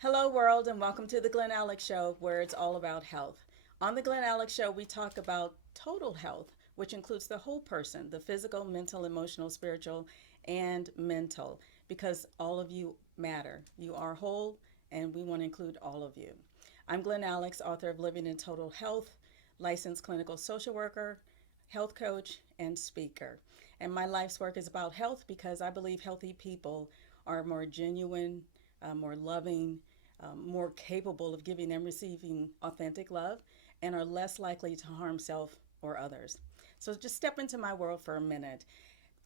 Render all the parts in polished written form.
Hello, world, and welcome to the Glen Alex Show, where it's all about health. On the Glen Alex Show, we talk about total health, which includes the whole person, the physical, mental, emotional, spiritual, and mental, because all of you matter. You are whole, and we want to include all of you. I'm Glen Alex, author of Living in Total Health, licensed clinical social worker, health coach, and speaker. And my life's work is about health because I believe healthy people are more genuine, more loving, more capable of giving and receiving authentic love, and are less likely to harm self or others. So just step into my world for a minute.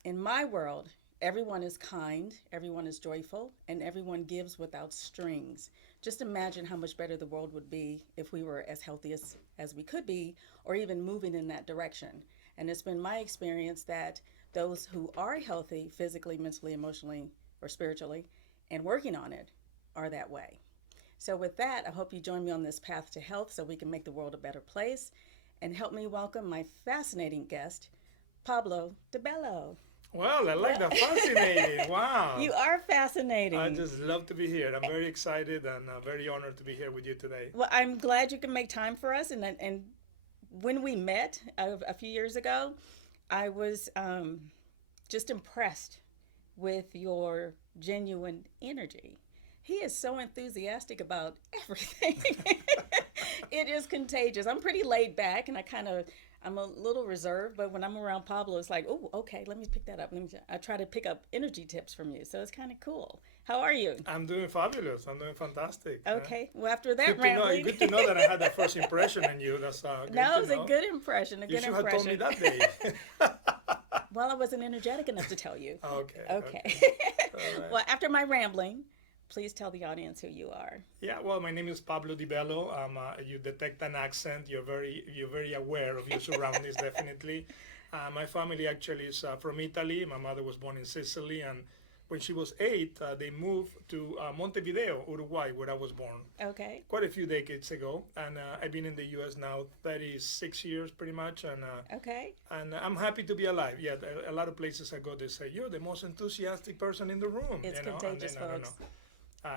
In my world, everyone is kind, everyone is joyful, and everyone gives without strings. Just imagine how much better the world would be if we were as healthy as we could be, or even moving in that direction. And it's been my experience that those who are healthy physically, mentally, emotionally, or spiritually, and working on it, are that way. So, with that, I hope you join me on this path to health so we can make the world a better place. And help me welcome my fascinating guest, Pablo Dibello. Well, I like Well, that. Fascinating. Wow. you are I fascinating. just love to be here. I'm very excited and very honored to be here with you today. Well, I'm glad you can make time for us. And when we met a few years ago, I was just impressed with your genuine energy. He is so enthusiastic about everything. It is contagious. I'm pretty laid back and I'm a little reserved, but when I'm around Pablo, it's like, oh, okay, let me pick that up. I try to pick up energy tips from you. So it's kind of cool. How are you? I'm doing fabulous. I'm doing fantastic. Okay. Well, after that Good to know. rambling, Good to know that I had that first impression on you. That's good no, it to was a know. good impression, a You good should have told me impression. that day. Well, I wasn't energetic enough to tell you. Okay. Okay. Okay. All right. Well, after my rambling, please tell the audience who you are. Yeah. Well, my name is Pablo Dibello. You detect an accent. You're very aware of your surroundings. Definitely. My family actually is from Italy. My mother was born in Sicily, and when she was 8, they moved to Montevideo, Uruguay, where I was born Okay. quite a few decades ago. And I've been in the U.S. now 36 years, pretty much, Okay. and I'm happy to be alive. Yeah, a lot of places I go, they say you're the most enthusiastic person in the room, It's and then contagious, I don't know. folks.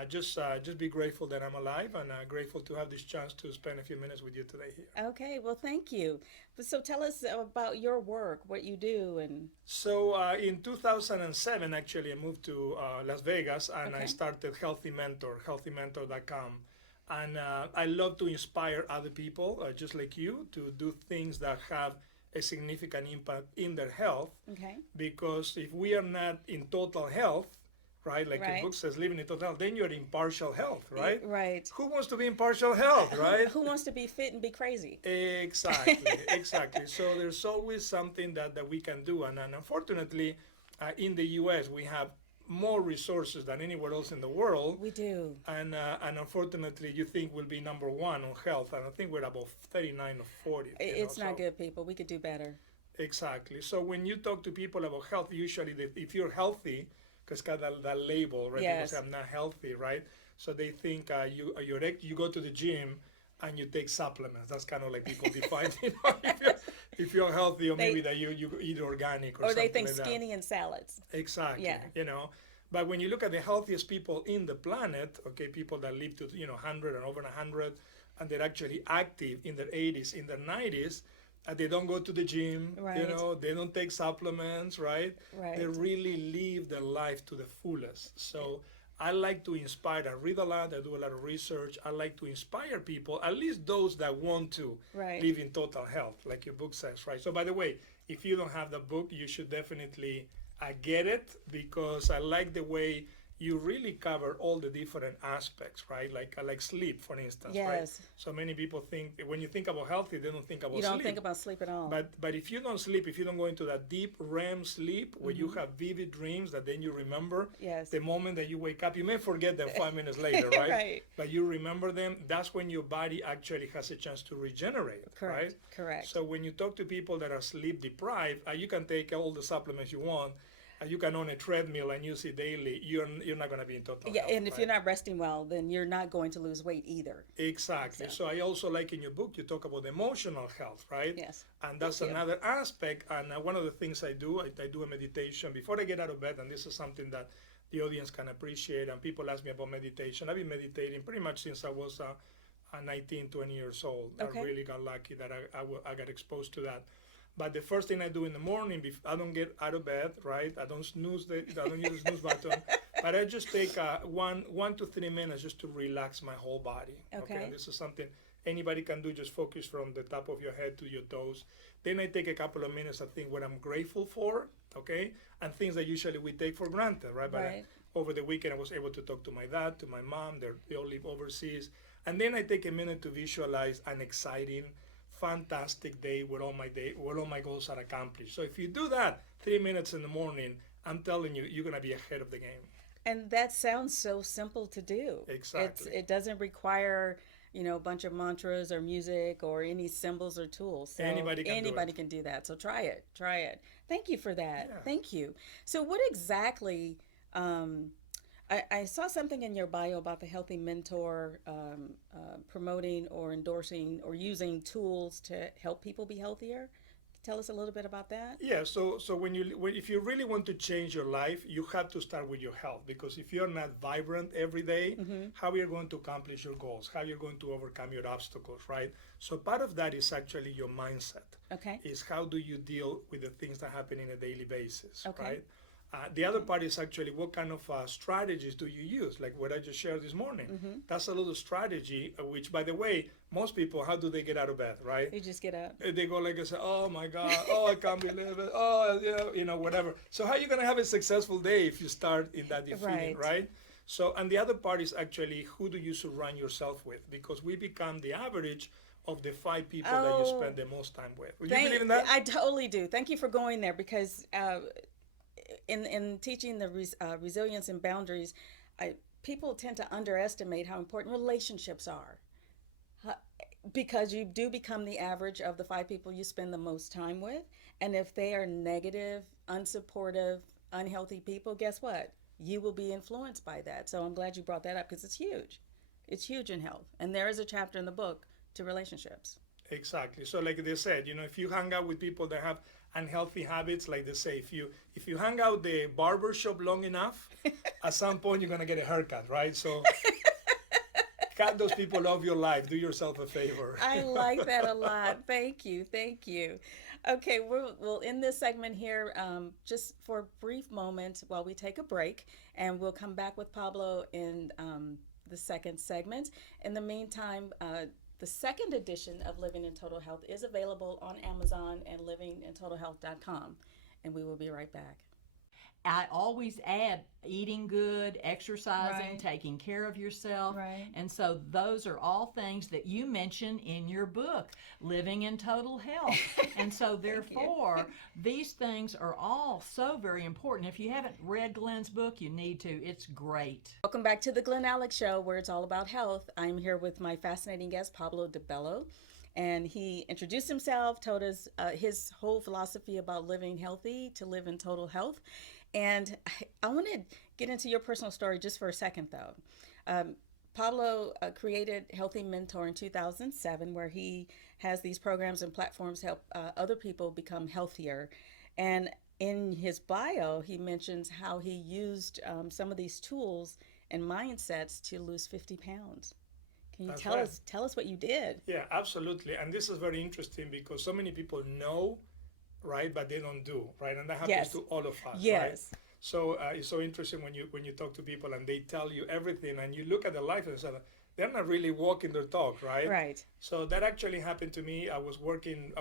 Just be grateful that I'm alive, and grateful to have this chance to spend a few minutes with you today here. Okay. Well, thank you. So tell us about your work, what you do, and So in 2007, actually, I moved to Las Vegas and I okay. started Healthy Mentor, healthymentor.com. And I love to inspire other people, just like you, to do things that have a significant impact in their health. Okay. Because if we are not in total health, right, like your Right. book says, living in total health, then you're in partial health, right? Right. Who wants to be in partial health, right? Who wants to be fit and be crazy? Exactly, exactly. So there's always something that we can do. And unfortunately, in the US, we have more resources than anywhere else in the world. We do. And unfortunately, you think we'll be number one on health. And I think we're about 39 or 40. It's not So good, people. We could do better. exactly. So when you talk to people about health, usually if you're healthy, because got that label, right? People say Yes. I'm not healthy, right? So they think you go to the gym and you take supplements. That's kind of like people define, if you're healthy, or maybe They that you eat organic or or they something think like that. skinny and salads. Exactly, Yeah. But when you look at the healthiest people in the planet, okay, people that live to 100 and over 100, and they're actually active in their 80s, in their 90s, they don't go to the gym, Right. they don't take supplements, right? They Right. really live their life to the fullest. So I like to inspire. I read a lot. I do a lot of research. I like to inspire people, at least those that want to Right. live in total health, like your book says, right? So, by the way, if you don't have the book, you should definitely get it, because I like the way you really cover all the different aspects, right? Like sleep, for instance, right? Yes. So many people think when you think about healthy, they don't think You about don't think sleep. about sleep at all. But if you don't sleep, if you don't go into that deep REM sleep where you have vivid dreams that then you remember, Yes. the moment that you wake up, you may forget them 5 minutes later, right? Right. But you remember them. That's when your body actually has a chance to regenerate, right? Correct. Correct. So when you talk to people that are sleep deprived, you can take all the supplements you want, you can own a treadmill and use it daily. You're not going to be in total Yeah, health, and if right? you're not resting well, then you're not going to lose weight either. Exactly. So, So I also like in your book you talk about emotional health, right? yes. And Thank that's you. another aspect. And one of the things I do a meditation before I get out of bed, and this is something the audience can appreciate. And people ask me about meditation. I've been meditating pretty much since I was 19, 20 years old. Okay. I really got lucky that I got exposed to that. But the first thing I do in the morning, I don't get out of bed, right? I don't I don't use the snooze button. But I just take 1 to 3 minutes just to relax my whole body. Okay. And this is something anybody can do. Just focus from the top of your head to your toes. Then I take a couple of minutes to think what I'm grateful for, okay? And things that usually we take for granted, right? Right. But over the weekend, I was able to talk to my dad, to my mom. They all live overseas. And then I take a minute to visualize an exciting, fantastic day where all my goals are accomplished. So if you do that 3 minutes in the morning, I'm telling you, you're gonna be ahead of the game. And that sounds so simple to do. Exactly. It doesn't require, a bunch of mantras or music or any symbols or tools. So Anybody can do that. So try it. Try it. Thank you for that. Yeah. Thank you. So what exactly, I saw something in your bio about the Healthy Mentor promoting or endorsing or using tools to help people be healthier. Tell us a little bit about that. Yeah, so if you really want to change your life, you have to start with your health, because if you're not vibrant every day, how you're going to accomplish your goals, how you're going to overcome your obstacles, right? So part of that is actually your mindset. Okay. Is how do you deal with the things that happen in a daily basis, Okay. right? The other part is actually what kind of strategies do you use, like what I just shared this morning. That's a little strategy, which, by the way, most people, how do they get out of bed, right? You just get up. They go like I say, oh my God, oh I can't believe it, oh yeah, whatever. So how are you gonna have a successful day if you start in that feeling, right? So, and the other part is actually who do you surround yourself with, because we become the average of the 5 people that you spend the most time with. Would you believe in that? I totally do. Thank you for going there, because in teaching the resilience and boundaries, people tend to underestimate how important relationships are. Because you do become the average of the 5 people you spend the most time with. And if they are negative, unsupportive, unhealthy people, guess what? You will be influenced by that. So I'm glad you brought that up, because it's huge. It's huge in health. And there is a chapter in the book to relationships. Exactly. So like they said, if you hang out with people that have unhealthy habits, like they say, if you hang out the barber shop long enough, at some point you're gonna get a haircut, right? So cut those people off your life. Do yourself a favor. I like that a lot. Thank you. Thank you. Okay, we'll end this segment here just for a brief moment while we take a break, and we'll come back with Pablo in the second segment. In the meantime, the second edition of Living in Total Health is available on Amazon and livingintotalhealth.com, and we will be right back. I always add eating good, exercising, Right. taking care of yourself. Right. And so those are all things that you mention in your book, Living in Total Health. And so therefore, these things are all so very important. If you haven't read Glen's book, you need to. It's great. Welcome back to the Glen Alex Show, where it's all about health. I'm here with my fascinating guest, Pablo Dibello. And he introduced himself, told us his whole philosophy about living healthy to live in total health. And I want to get into your personal story just for a second, though. Pablo created Healthy Mentor in 2007, where he has these programs and platforms help other people become healthier. And in his bio, he mentions how he used some of these tools and mindsets to lose 50 pounds. Can you That's tell right. us what you did? Yeah, absolutely. And this is very interesting because so many people know, right, but they don't do, right? And that happens Yes. to all of us, Yes. right? So it's so interesting when you talk to people and they tell you everything, and you look at their life and say, they're not really walking their talk, right? Right. So that actually happened to me. I was working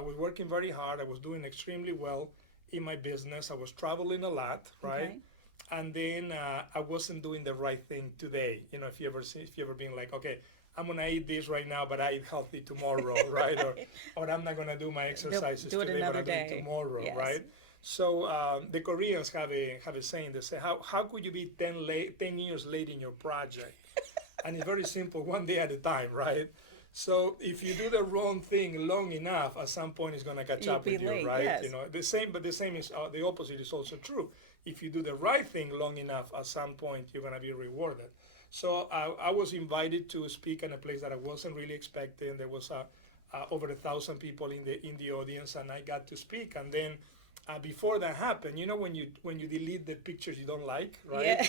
very hard. I was doing extremely well in my business. I was traveling a lot, right? Okay. And then I wasn't doing the right thing today. If you ever been like, okay, I'm gonna eat this right now, but I eat healthy tomorrow, right? Or I'm not gonna do my exercises do it today, but another I'll do it day. tomorrow, Yes. right? So the Koreans have a saying. They say, how could you be 10 years late in your project? And it's very simple, one day at a time, right? So if you do the wrong thing long enough, at some point it's gonna catch You'll up be with you, late, right? yes. The same is the opposite is also true. If you do the right thing long enough, at some point you're gonna be rewarded. So I was invited to speak in a place that I wasn't really expecting. There was over 1,000 people in the audience, and I got to speak. And then before that happened, you know, when you delete the pictures you don't like, right? Yeah.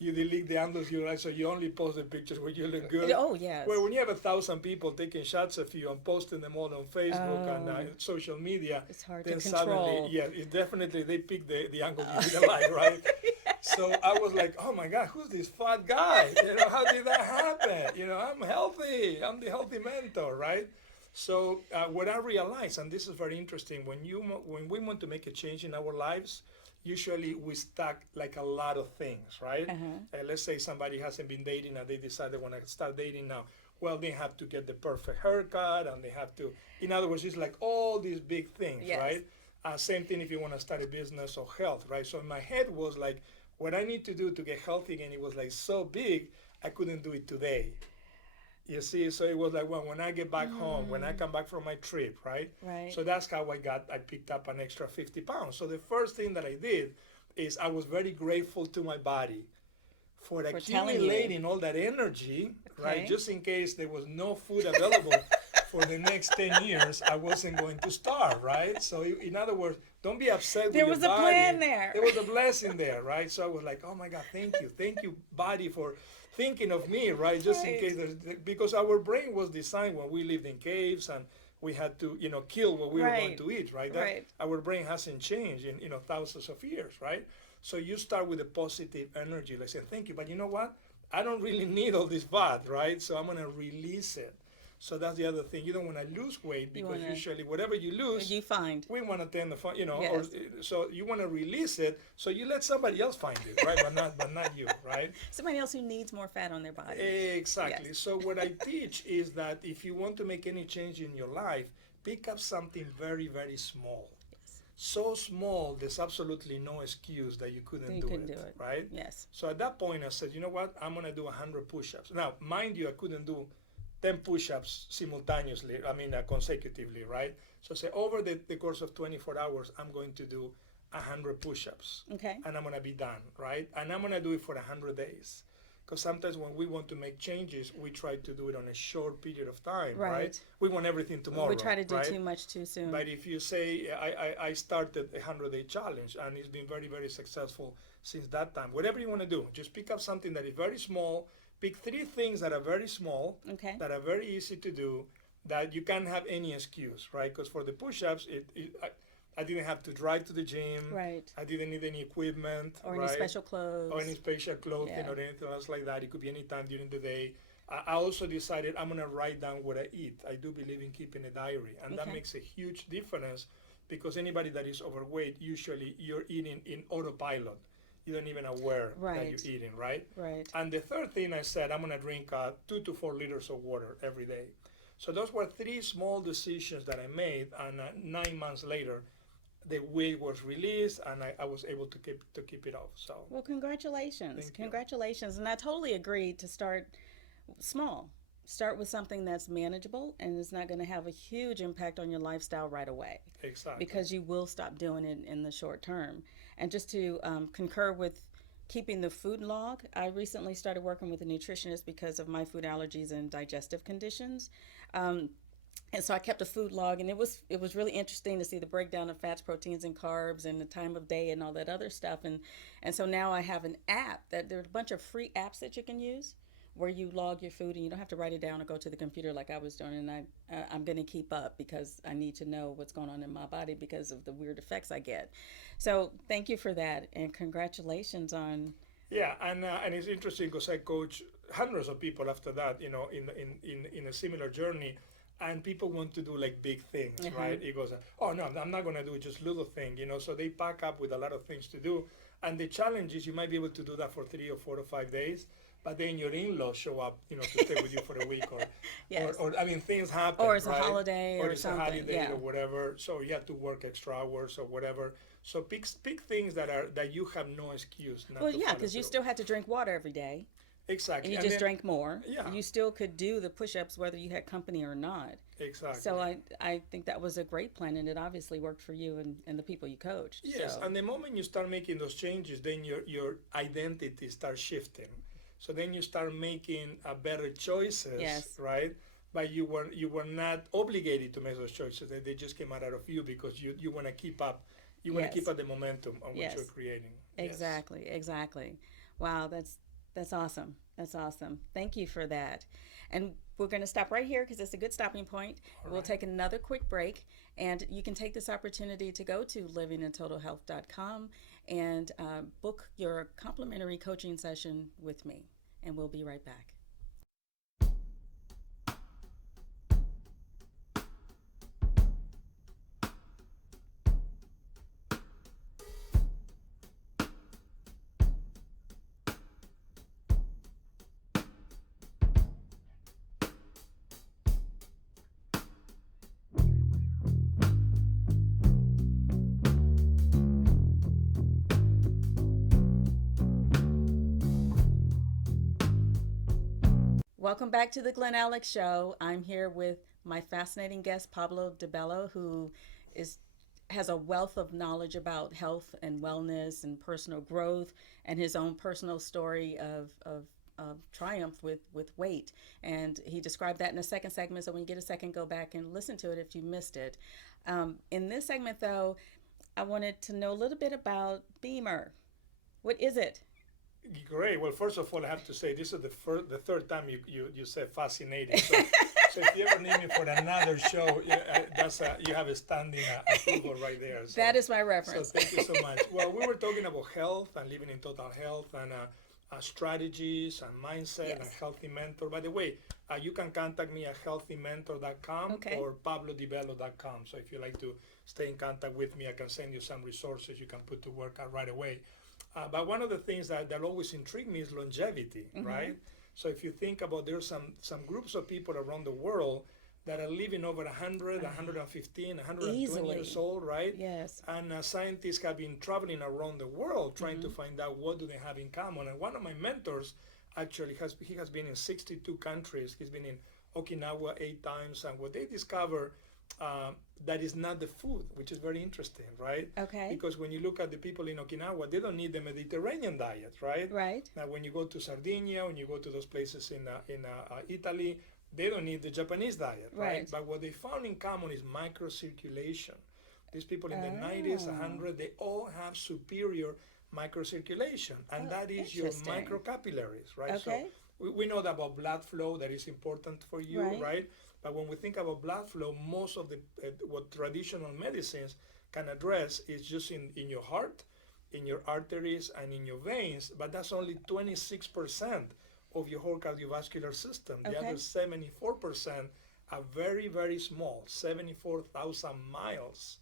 You delete the angles you like, so you only post the pictures where you look good. Oh, yes. Well, when you have 1,000 people taking shots of you and posting them all on Facebook and social media, It's hard then to control. suddenly, yeah, it definitely they pick the angle you didn't like, right? So I was like, oh my God, who's this fat guy? You know, how did that happen? You know, I'm healthy. I'm the healthy mentor, right? So what I realized, and this is very interesting, when we want to make a change in our lives, usually we stack like a lot of things, right? Let's say somebody hasn't been dating and they decide they want to start dating now. Well, they have to get the perfect haircut and they have to, in other words, it's like all these big things, Yes. right? Same thing if you want to start a business or health, right? So in my head was like, what I need to do to get healthy again, it was like so big, I couldn't do it today. You see, so it was like, well, when I get back home, when I come back from my trip, right? Right. So that's how I picked up an extra 50 pounds. So the first thing that I did is I was very grateful to my body for telling you. accumulating all that energy, right? Okay. Just in case there was no food available for the next 10 years, I wasn't going to starve, right? So in other words, don't be upset There with was your a body. plan there. There was a blessing there, right? So I was like, oh my God, thank you, body, for thinking of me, right? Just in Right. case, because our brain was designed when we lived in caves and we had to, kill what we were going Right. to eat, right? Right. Our brain hasn't changed in, thousands of years, right? So you start with a positive energy, like saying, thank you, but you know what? I don't really need all this fat, right? So I'm going to release it. So that's the other thing. You don't want to lose weight because wanna- usually whatever you lose, You find. we want to tend to find, Yes. or so you want to release it, so you let somebody else find it, right? but not you, right? Somebody else who needs more fat on their body. Exactly. Yes. So what I teach is that if you want to make any change in your life, pick up something very, very small. So small, there's absolutely no excuse that you couldn't, You do, couldn't it, do it. right? Yes. So at that point, I said, you know what? I'm going to do 100 push-ups. Now, mind you, I couldn't do 10 push-ups simultaneously, consecutively, right? So say over the course of 24 hours, I'm going to do 100 push-ups. Okay. And I'm going to be done, right? And I'm going to do it for 100 days. Because sometimes when we want to make changes, we try to do it on a short period of time, right? Right. We want everything tomorrow, We try to do right? too much too soon. But if you say, I started a 100-day challenge and it's been very, very successful since that time. Whatever you want to do, just pick up something that is very small. Pick 3 things that are very small, Okay. that are very easy to do, that you can't have any excuse, right? Because for the push-ups, I didn't have to drive to the gym. Right. I didn't need any equipment. Or right? any special clothes. Or any special clothing Yeah. or anything else like that. It could be any time during the day. I also decided I'm going to write down what I eat. I do believe in keeping a diary. And that Okay. makes a huge difference because anybody that is overweight, usually you're eating in autopilot. You don't even aware that Right. you're eating, right? Right. And the third thing I said, I'm going to drink 2 to 4 liters of water every day. So those were 3 small decisions that I made. And 9 months later, the weight was released and I was able to keep it off. So Well, congratulations. Thank you. Congratulations. And I totally agree to start small. Start with something that's manageable and it's not going to have a huge impact on your lifestyle right away. exactly. Because you will stop doing it in the short term. And just to concur with keeping the food log, I recently started working with a nutritionist because of my food allergies and digestive conditions. And so I kept a food log, and it was really interesting to see the breakdown of fats, proteins, and carbs, and the time of day, and all that other stuff. And so now I have an app that there are a bunch of free apps that you can use, where you log your food, and you don't have to write it down or go to the computer like I was doing. And I'm going to keep up because I need to know what's going on in my body because of the weird effects I get. So thank you for that, and congratulations on. Yeah, and it's interesting because I coach hundreds of people after that, in a similar journey, and people want to do like big things, right? It goes, oh no, I'm not going to do just little thing, so they pack up with a lot of things to do, and the challenge is you might be able to do that for 3 or 4 or 5 days, but then your in-laws show up, to stay with you for a week, Yes. or I mean, things happen, Or it's a right? holiday or it's something, a holiday yeah. or whatever, so you have to work extra hours or whatever. So pick things that you have no excuse not Well, to yeah, follow because you through. still had to drink water every day. Exactly. And you And just then- drank more. Yeah. You still could do the push-ups whether you had company or not. Exactly. So I think that was a great plan, and it obviously worked for you and the people you coached. Yes, So. and the moment you start making those changes, then your identity starts shifting. So then you start making better choices, Yes. right? But you were not obligated to make those choices. They just came out of you because you want to keep up you want to Yes. keep at the momentum on what Yes. you're creating. Yes. Exactly. Wow, that's awesome. That's awesome. Thank you for that. And we're going to stop right here because it's a good stopping point. All We'll right. take another quick break, and you can take this opportunity to go to livingintotalhealth.com and book your complimentary coaching session with me. And we'll be right back. Welcome back to the Glen Alex Show. I'm here with my fascinating guest, Pablo Dibello, who is has a wealth of knowledge about health and wellness and personal growth and his own personal story of triumph with weight. And he described that in the second segment. So when you get a second, go back and listen to it if you missed it. In this segment, though, I wanted to know a little bit about BEMER. What is it? Great. Well, first of all, I have to say this is the third time you said fascinating. So, so if you ever need me for another show, you have a standing approval right there. So, That is my so reference. thank you so much. Well, we were talking about health and living in total health and strategies and mindset and Yes. healthy mentor. By the way, you can contact me at healthymentor.com Okay. or pablodibello.com. So if you like to stay in contact with me, I can send you some resources you can put to work right away. But one of the things that always intrigued me is longevity, right? So if you think about, there's some groups of people around the world that are living over 100, 115, 120 Easily. years old, right? Yes. And scientists have been traveling around the world trying to find out what do they have in common. And one of my mentors actually he has been in 62 countries. He's been in Okinawa 8 times. And what they discover that is not the food, which is very interesting, right? Okay. Because when you look at the people in Okinawa, they don't need the Mediterranean diet, right? Right. Now, when you go to Sardinia, when you go to those places in Italy, they don't need the Japanese diet, right? Right. But what they found in common is microcirculation. These people in the 90s, 100, they all have superior microcirculation, and that is your interesting. microcapillaries, right? Okay. So we know that about blood flow, that is important for you, Right. right? But when we think about blood flow, most of the what traditional medicines can address is just in your heart, in your arteries, and in your veins. But that's only 26% of your whole cardiovascular system. The Okay. other 74% are very, very small, 74,000 miles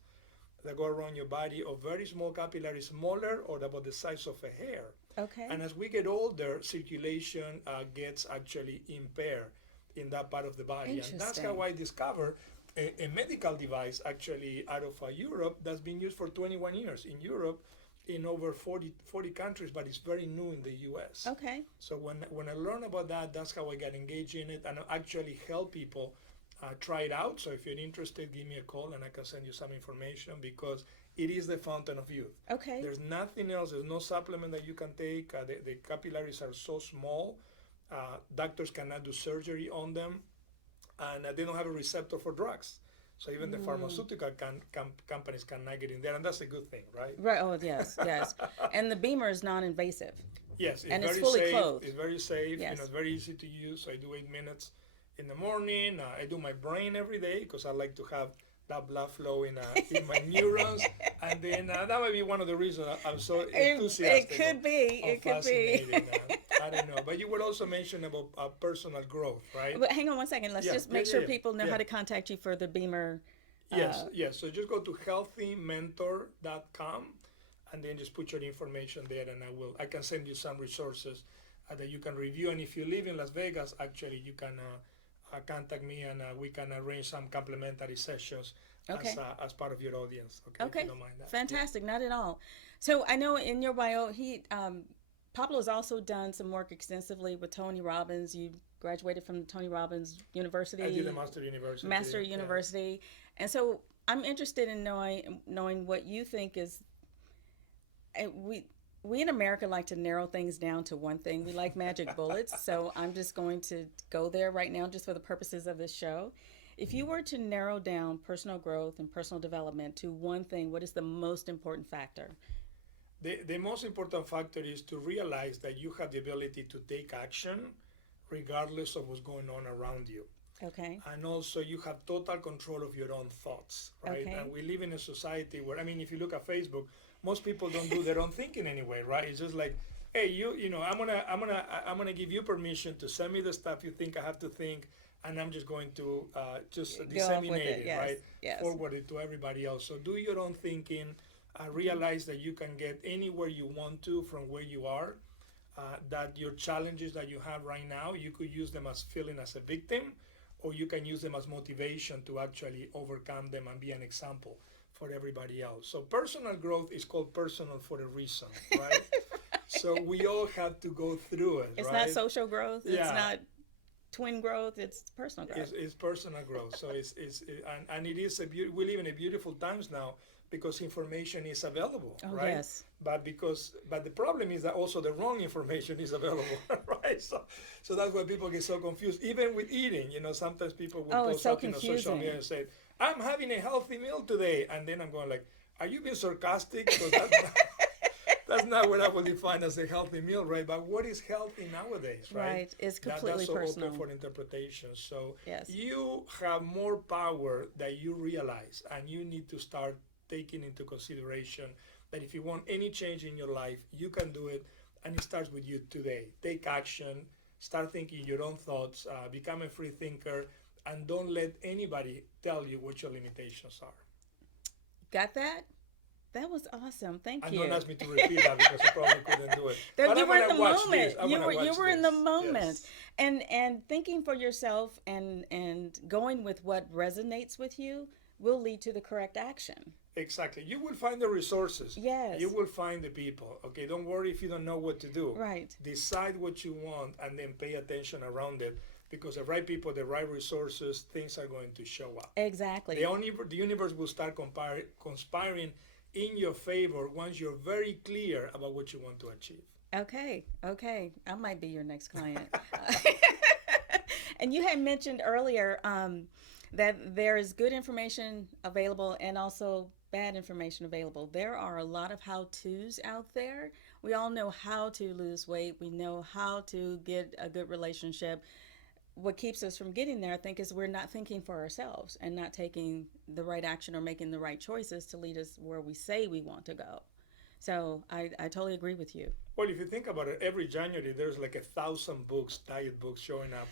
that go around your body of very small capillaries, smaller or about the size of a hair. Okay. And as we get older, circulation gets actually impaired in that part of the body. And that's how I discovered a medical device actually out of Europe that's been used for 21 years in Europe in over 40 countries, but it's very new in the US. Okay. So when I learned about that, that's how I got engaged in it and actually help people try it out. So if you're interested, give me a call and I can send you some information because it is the fountain of youth. Okay. There's nothing else. There's no supplement that you can take. The capillaries are so small. Doctors cannot do surgery on them, and they don't have a receptor for drugs. So even the pharmaceutical companies cannot get in there, and that's a good thing, right? Right. Oh, yes, yes. And the BEMER is non-invasive. Yes, it's And it's very fully safe. clothed. It's very safe. Yes. It's very easy to use. So I do 8 minutes in the morning. I do my brain every day because I like to have that blood flow in my neurons, and then that might be one of the reasons I'm so enthusiastic. It could be. Or It could be. fascinated. I don't know, but you would also mention about personal growth, right? But hang on one second. Let's Yeah, just yeah, make yeah, sure yeah. people know Yeah. how to contact you for the BEMER. Yes. So just go to healthymentor.com, and then just put your information there, and I can send you some resources that you can review. And if you live in Las Vegas, actually, you can contact me, and we can arrange some complimentary sessions Okay. as part of your audience. Okay, if Okay. you don't mind that. Fantastic. Not at all. So I know in your bio, Pablo has also done some work extensively with Tony Robbins. You graduated from Tony Robbins University. I did a Master University. Master yeah. University. And so I'm interested in knowing what you think is. We in America like to narrow things down to one thing. We like magic bullets. So I'm just going to go there right now, just for the purposes of this show. If you were to narrow down personal growth and personal development to one thing, what is the most important factor? The most important factor is to realize that you have the ability to take action regardless of what's going on around you. Okay. And also, you have total control of your own thoughts, right? Okay. And we live in a society where, I mean, if you look at Facebook, most people don't do their own thinking anyway, right? It's just like, hey, I'm gonna give you permission to send me the stuff you think I have to think, and I'm just going to just Go off with disseminate it. it, Yes. right? Yes. Forward it to everybody else. So do your own thinking. Realize that you can get anywhere you want to from where you are. That your challenges that you have right now, you could use them as feeling as a victim, or you can use them as motivation to actually overcome them and be an example for everybody else. So personal growth is called personal for a reason, right? So we all have to go through it, It's right? not social growth. Yeah. It's not twin growth. It's personal growth. It's personal growth. So and it is we live in a beautiful times now because information is available, Oh, right? yes. But the problem is that also the wrong information is available, right? So that's why people get so confused. Even with eating, sometimes people will Oh, post it's so something on social confusing. media and say, "I'm having a healthy meal today," and then I'm going like, "Are you being sarcastic?" Because that's not what I would define as a healthy meal, right? But what is healthy nowadays, right? Right. It's completely That's so personal. open for interpretation. So Yes. you have more power than you realize, and you need to start taking into consideration that if you want any change in your life, you can do it, and it starts with you today. Take action, start thinking your own thoughts, become a free thinker, and don't let anybody tell you what your limitations are. Got that? That was awesome. Thank And you. don't ask me to repeat that because I probably couldn't do it. There, But you I'm were in gonna the watch moment. this. I'm You gonna were you watch were in the this. moment, Yes. and thinking for yourself and going with what resonates with you will lead to the correct action. Exactly. You will find the resources. Yes. You will find the people. Okay. Don't worry if you don't know what to do. Right. Decide what you want and then pay attention around it, because the right people, the right resources, things are going to show up. Exactly. The universe will start conspiring in your favor once you're very clear about what you want to achieve. Okay. Okay. I might be your next client. And you had mentioned earlier that there is good information available and also bad information available. There are a lot of how-tos out there. We all know how to lose weight. We know how to get a good relationship. What keeps us from getting there, I think, is we're not thinking for ourselves and not taking the right action or making the right choices to lead us where we say we want to go. So I totally agree with you. Well, if you think about it, every January there's like 1,000 books, diet books showing up,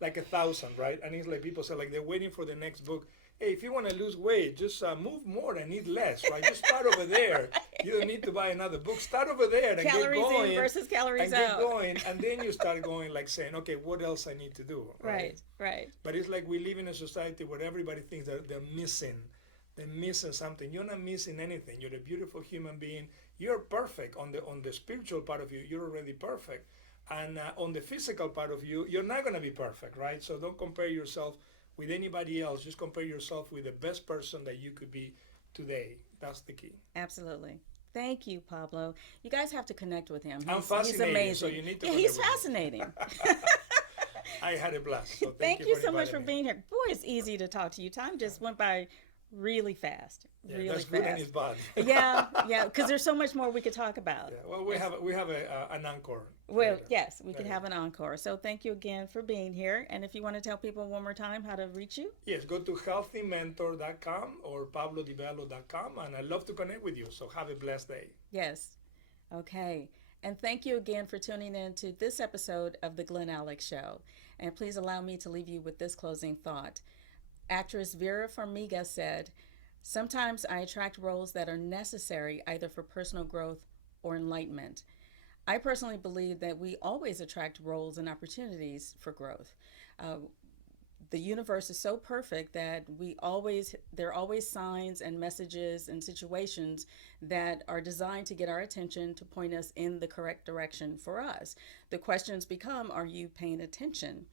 like 1,000, right? And it's like people say like they're waiting for the next book. Hey, if you want to lose weight, just move more and eat less, right? Just start over there. You don't need to buy another book. Start over there and Calories get going. in versus calories and get out. going, and then you start going like saying, okay, what else I need to do, Right, right. But it's like we live in a society where everybody thinks that they're missing. They're missing something. You're not missing anything. You're a beautiful human being. You're perfect on the spiritual part of you. You're already perfect, and on the physical part of you, you're not going to be perfect, right? So don't compare yourself with anybody else. Just compare yourself with the best person that you could be today. That's the key. Absolutely. Thank you, Pablo. You guys have to connect with him. I'm He's fascinating, amazing. so you need to Yeah, connect he's with him. fascinating. I had a blast. So Thank you so much inviting for me. being here. Boy, it's easy to talk to you. Time just went by really fast. Yeah, Really that's fast. good and it's bad. Yeah, because there's so much more we could talk about. Yeah, well, we have an encore. Well, later. yes, we could Yeah. have an encore. So thank you again for being here. And if you want to tell people one more time how to reach you. Yes, go to healthymentor.com or pablodibello.com, and I'd love to connect with you. So have a blessed day. Yes. Okay. And thank you again for tuning in to this episode of The Glen Alex Show. And please allow me to leave you with this closing thought. Actress Vera Farmiga said, "Sometimes I attract roles that are necessary either for personal growth or enlightenment." I personally believe that we always attract roles and opportunities for growth. The universe is so perfect that there are always signs and messages and situations that are designed to get our attention, to point us in the correct direction for us. The questions become, are you paying attention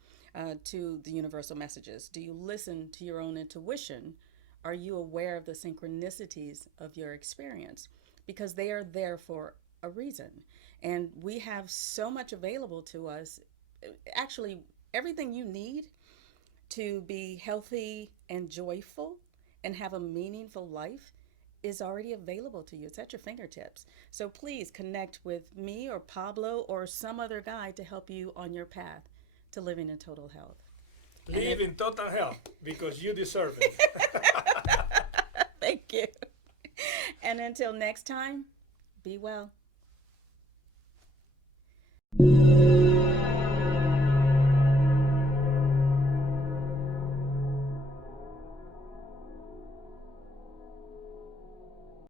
to the universal messages? Do you listen to your own intuition? Are you aware of the synchronicities of your experience? Because they are there for a reason. And we have so much available to us. Actually, everything you need to be healthy and joyful and have a meaningful life is already available to you. It's at your fingertips. So please connect with me or Pablo or some other guy to help you on your path to living in total health. Live in total health because you deserve it. Thank you. And until next time, be well.